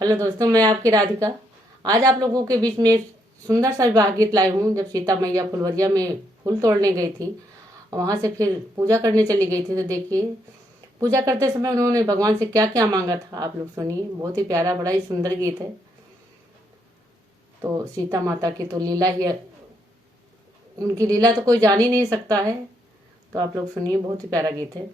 Hello दोस्तों, मैं आपकी राधिका। आज आप लोगों के बीच में सुंदर सा विवाह गीत लाई हूँ। जब सीता मैया फुलवरिया में फूल तोड़ने गई थी, वहां से फिर पूजा करने चली गई थी, तो देखिए पूजा करते समय उन्होंने भगवान से क्या क्या मांगा था। आप लोग सुनिए, बहुत ही प्यारा, बड़ा ही सुंदर गीत है। तो सीता माता की तो लीला ही है, उनकी लीला तो कोई जान ही नहीं सकता है। तो आप लोग सुनिए, बहुत ही प्यारा गीत है।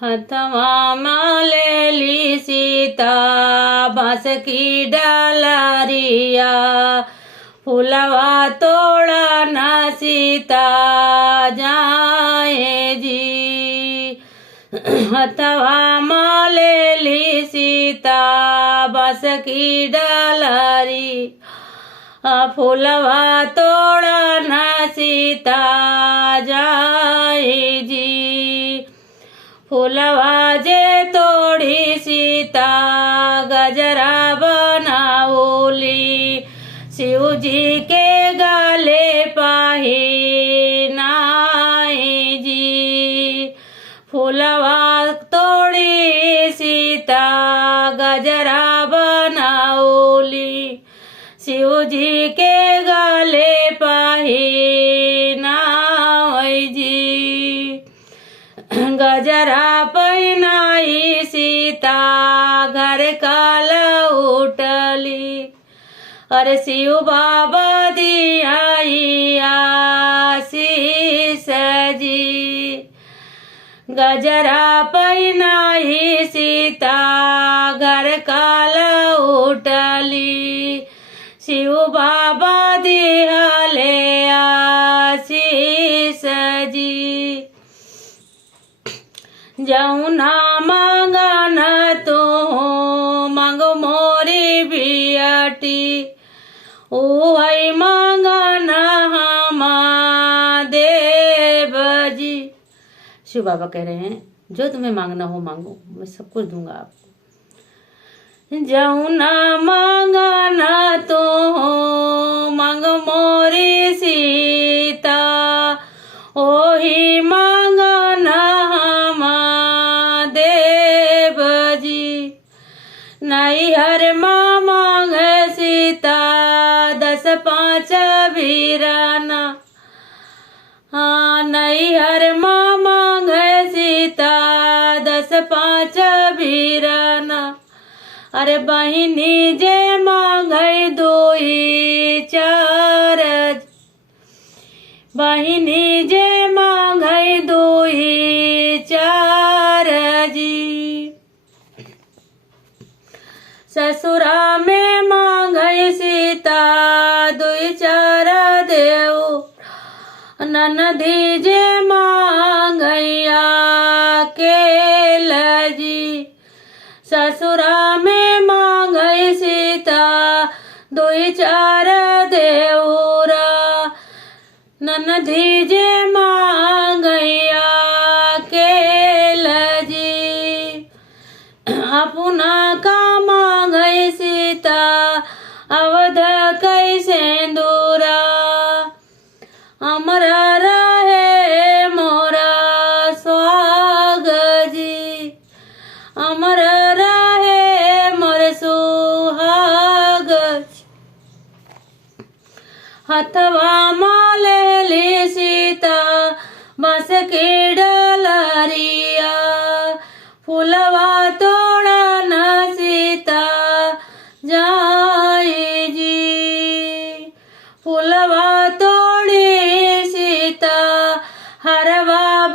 हथवा माले ली सीता बांस की डालरिया, फुलवा तोड़ा ना सीता जाए जी। हथवा माले ली सीता बांस की डालरी, फुलवा तोड़ा ना सीता जाए जी। फुलवा जे तोड़ी सीता गजरा बनाओली, शिव जी के गाले पाही नाई जी। फुलवा तोड़ी सीता गजरा बनाओली, शिव जी के गाले पाही नाई जी। गजरा पहनाई सीता घर काल उठली, अरे शिव बाबा दियाई आशीष जी। गजरा पहनाई सीता घर काल उठली, शिव बाबा दियाले आशीष जी। जौना मांगन तो मांग मोरी बियटी, वही मांगन हम देव जी। शिव बाबा कह रहे हैं, जो तुम्हें मांगना हो मांगो, मैं सब कुछ दूंगा आपको। जौना मांगन तो मांग मोरी सीता, ओही मांगन नैहर माँ मांग सीता 10-5 वीराना, हाँ नैहर माँ मांग सीता 10-5 वीराना। अरे बहिनी जे मांग 2-4, बहिनी जे मांग 2-4 जी। ससुरा में मांग सीता 2-4 देव, ननदी जे मांगैया केल जी। ससुरा में मांग सीता 2-4 देवरा, ननदी जे मांगैया केल जी। अपना का सीता अवध कैसे दूरा, अमरा रहे मोरा स्वाग जी। अमर रहे मोर सुहाग। हथवा माले ली सीता बांस की डालरिया, फुलवा तोड़ा न सीता जाए जी। फुलवा तोड़ी सीता हरवा